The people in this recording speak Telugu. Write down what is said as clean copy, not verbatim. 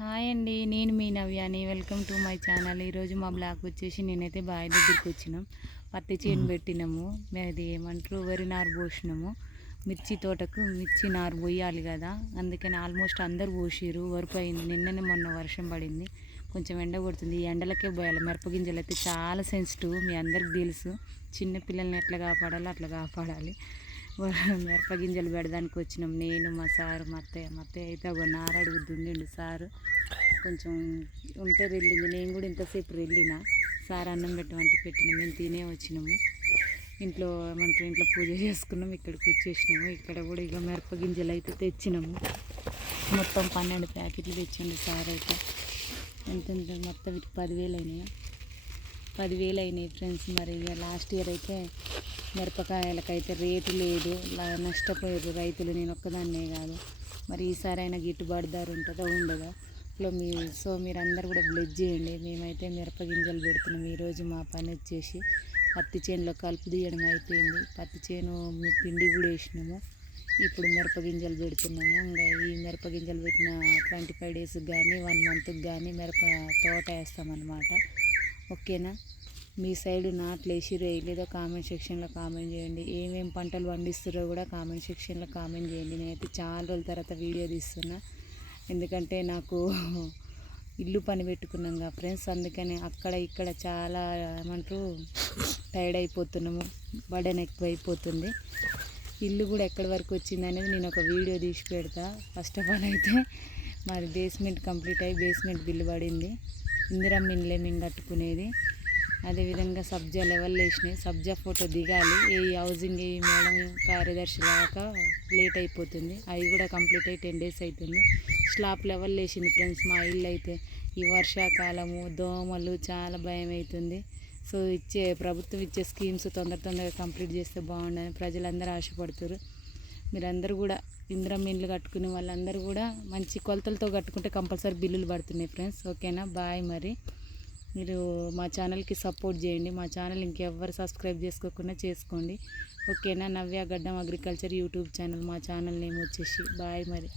హాయ్ అండి, నేను మీ నవ్యాని. Welcome to my channel. ఈరోజు మా బ్లాగ్ వచ్చేసి నేనైతే బావి దగ్గరికి వచ్చినాం. పత్తి చేను పెట్టినాము. అది ఏమంటారు, వరి నారు పోసినాము. మిర్చి తోటకు మిర్చి నారు పోయాలి కదా, అందుకని ఆల్మోస్ట్ అందరు పోసిరు. వరకు అయింది. నిన్ననే మొన్న వర్షం పడింది, కొంచెం ఎండ కొడుతుంది. ఈ ఎండలకే పోయాలి. మిరపగింజలు అయితే చాలా సెన్సిటివ్, మీ అందరికి తెలుసు. చిన్న పిల్లల్ని ఎట్లా కాపాడాలో అట్లా కాపాడాలి. మిరపగింజలు పెడదానికి వచ్చినాం. నేను, మా సారు, మా అత్తయ్య అయితే ఒక నారడుగు దున్నిండు సారు. కొంచెం ఉంటే వెళ్ళింది. నేను కూడా ఇంతసేపు వెళ్ళిన. సార్ అన్నం పెట్టమంటే పెట్టినాం. మేము తినే వచ్చినాము. ఇంట్లో ఏమంటారు, ఇంట్లో పూజ చేసుకున్నాం. ఇక్కడికి వచ్చేసినాము. ఇక్కడ కూడా ఇక మిరపగింజలు అయితే తెచ్చినాము. మొత్తం 12 ప్యాకెట్లు తెచ్చిండు సార్ అయితే. ఎంత మొత్తం వీటికి 10,000 అయినాయి. 10,000 అయినాయి ఫ్రెండ్స్. మరి ఇక లాస్ట్ ఇయర్ అయితే మిరపకాయలకైతే రేటు లేదు, నష్టపోయారు రైతులు. నేను ఒక్కదాన్నే కాదు. మరి ఈసారి అయినా గిట్టుబాటు ధర ఉంటుందో ఉండదో మీరందరూ కూడా బ్లెజ్ చేయండి. మేమైతే మిరపగింజలు పెడుతున్నాం. ఈరోజు మా పని వచ్చేసి పత్తి చేనులో కలుపు తీయడం అయిపోయింది. పత్తి చేను పిండి కూడా వేసినాము. ఇప్పుడు మిరపగింజలు పెడుతున్నాము. ఇంకా ఈ మిరపగింజలు పెట్టిన 25 డేస్కి కానీ 1 మంత్కి కానీ మిరప తోట వేస్తామన్నమాట. ఓకేనా? మీ సైడు నాట్లు వేసిరో వేయలేదో కామెంట్ సెక్షన్లో కామెంట్ చేయండి. ఏమేమి పంటలు పండిస్తారో కూడా కామెంట్ సెక్షన్లో కామెంట్ చేయండి. నేనైతే చాలా రోజుల తర్వాత వీడియో తీస్తున్నా, ఎందుకంటే నాకు ఇల్లు పని పెట్టుకున్నాం కదా ఫ్రెండ్స్. అందుకని అక్కడ ఇక్కడ చాలా ఏమంటారు టైర్డ్ అయిపోతున్నాము, బర్డెన్ ఎక్కువ అయిపోతుంది. ఇల్లు కూడా ఎక్కడి వరకు వచ్చింది అనేది నేను ఒక వీడియో తీసి పెడతా. ఫస్ట్ ఆఫ్ ఆల్ అయితే మాది బేస్మెంట్ కంప్లీట్ అయ్యి బేస్మెంట్ బిల్లు పడింది. ఇందిరమ్మ ఇండ్లే మేము కట్టుకునేది. అదేవిధంగా సబ్జా లెవెల్ వేసినాయి. సబ్జా ఫోటో దిగాలి. ఏ హౌసింగ్ ఏ మేడం కార్యదర్శి దాకా లేట్ అయిపోతుంది. అవి కూడా కంప్లీట్ అయ్యి 10 డేస్ అవుతుంది. స్లాబ్ లెవెల్ వేసింది ఫ్రెండ్స్ మా ఇల్లు అయితే. ఈ వర్షాకాలము దోమలు చాలా భయం అవుతుంది. సో ప్రభుత్వం ఇచ్చే స్కీమ్స్ తొందరగా కంప్లీట్ చేస్తే బాగుండని ప్రజలందరూ ఆశపడుతారు. మీరందరూ కూడా ఇందిరమ్మ ఇండ్లు కట్టుకునే వాళ్ళందరూ కూడా మంచి కొలతలతో కట్టుకుంటే కంపల్సరీ బిల్లులు పడుతున్నాయి ఫ్రెండ్స్. ఓకేనా? బాయ్. మరి మీరు మా ఛానల్కి సపోర్ట్ చేయండి. మా ఛానల్ ఇంకెవ్వరు సబ్స్క్రైబ్ చేసుకోకుండా చేసుకోండి. ఓకేనా? నవ్య గడ్డం అగ్రికల్చర్ యూట్యూబ్ ఛానల్. మా ఛానల్ నేమ్ వచ్చేసి. బాయ్. మరి